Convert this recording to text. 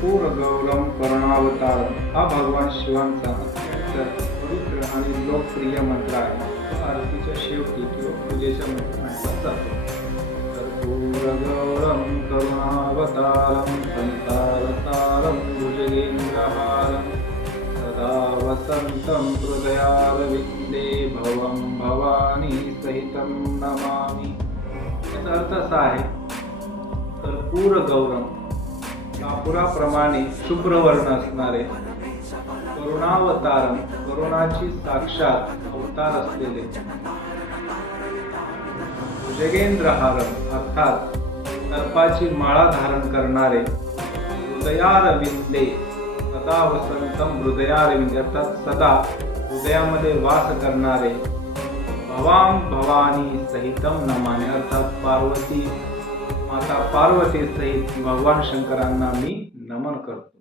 कर्पूर गौरम करुणावतारम हा भगवान शिवांचा अत्यंत पवित्र आणि लोकप्रिय मंत्र आहे. तो आरतीच्या शेवटी किंवा पूजेच्या मध्ये म्हटला जातो. कर्पूर गौरम करुणावतारम संसारसारम भुजगेन्द्रहारम सदा वसंतं हृदयारविंदे भवं भवानी सहितं नमामि. याचा अर्थ असा आहे, कर्पूर गौरम कापुराप्रमाणे शुभ्र वर्ण असणारे, करुणावतारम करुणाची साक्षात अवतार असलेले, भुजगेंद्रहारम अर्थात सर्पाची माळा धारण करणारे, हृदयारविंदे सदा वसंतम हृदयारविंदे अर्थात सदा हृदयामध्ये वास करणारे, भवां भवानी सहितम नमामि अर्थात माता पार्वती सहित भगवान शंकरांना मी नमन करतो.